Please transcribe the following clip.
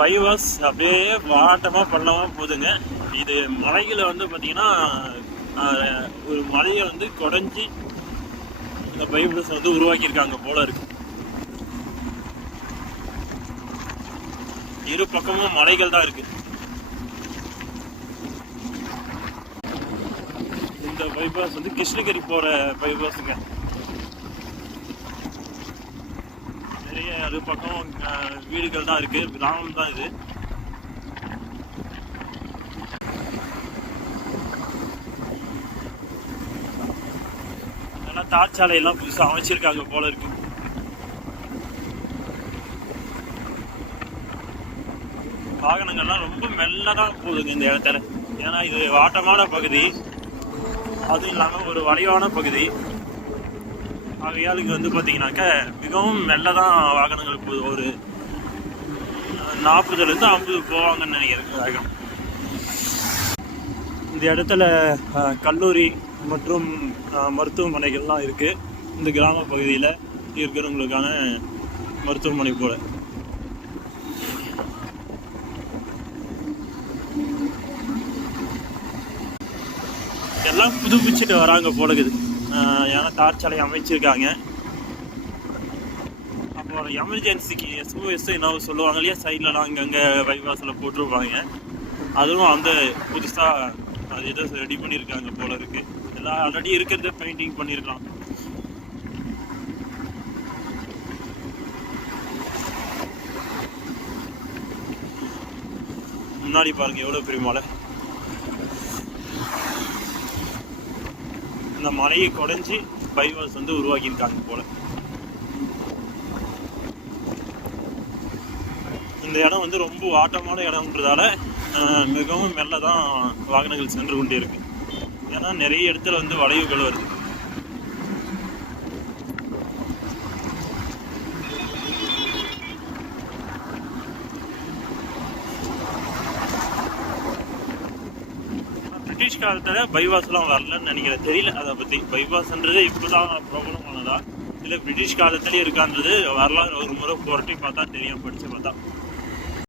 Bypass அப்படியே வாட்டமாக பண்ணமாக போகுதுங்க. இது மலைகளை வந்து பார்த்தீங்கன்னா ஒரு மலையை வந்து குடஞ்சி இந்த பைபாஸ் வந்து உருவாக்கியிருக்காங்க போல இருக்கு. இரு பக்கமும் மலைகள் தான் இருக்கு. இந்த பைபாஸ் வந்து கிருஷ்ணகிரி போற பைபாஸுங்க. நிறைய அது பக்கம் வீடுகள் தான் இருக்கு, கிராமம் தான் இது. இதெல்லாம் தார்ச்சாலையெல்லாம் புதுசாக அமைச்சிருக்காங்க போல இருக்கு. வாகனங்கள்லாம் ரொம்ப மெல்ல தான் போகுதுங்க இந்த இடத்துல. ஏன்னா இது வாட்டமான பகுதி, அதுவும் இல்லாமல் ஒரு வளைவான பகுதி. ஆகையால் இங்கே வந்து பார்த்தீங்கன்னாக்க மிகவும் மெல்ல தான் வாகனங்கள் போகுது. ஒரு 40லேருந்து 50 போவாங்கன்னு நினைக்கிறேன். இந்த இடத்துல கல்லூரி மற்றும் மருத்துவமனைகள்லாம் இருக்குது. இந்த கிராம பகுதியில் இருக்கிறவங்களுக்கான மருத்துவமனை போல. எல்லாம் புதுப்பிச்சுட்டு வராங்க போலக்குது. ஏன்னா தார்ச்சாலை அமைச்சிருக்காங்க. அப்போ எமர்ஜென்சிக்கு SOS என்னவோ சொல்லுவாங்க இல்லையா, சைட்லலாம் அங்கங்கே பைபாஸில் போட்டிருப்பாங்க. அதுவும் அந்த புதுசாக அது எதோ ரெடி பண்ணியிருக்காங்க போல இருக்கு. எல்லாம் ஆல்ரெடி இருக்கிறத பெயிண்டிங் பண்ணியிருக்கலாம். முன்னாடி பாருங்க எவ்வளோ பெரிய மலை. இந்த மலையை குடைஞ்சி பைபாஸ் வந்து உருவாக்கியிருக்காங்க போல. இந்த இடம் வந்து ரொம்ப வாட்டமான இடம்ன்றதால மிகவும் மெல்ல தான் வாகனங்கள் சென்று கொண்டே இருக்கு. ஏன்னா நிறைய இடத்துல வந்து வளைவுகள் வருது. பிரிட்டிஷ் காலத்தில் பைபாஸ்லாம் வரலன்னு நினைக்கிறேன், தெரியல அதை பற்றி. பைபாஸ்ன்றது இப்போதான் பிரபலமானதா இல்லை பிரிட்டிஷ் காலத்துலேயே இருக்கான்றது வரலாறு ஒரு முறை புரட்டி பார்த்தா தெரியும், படித்து பார்த்தா.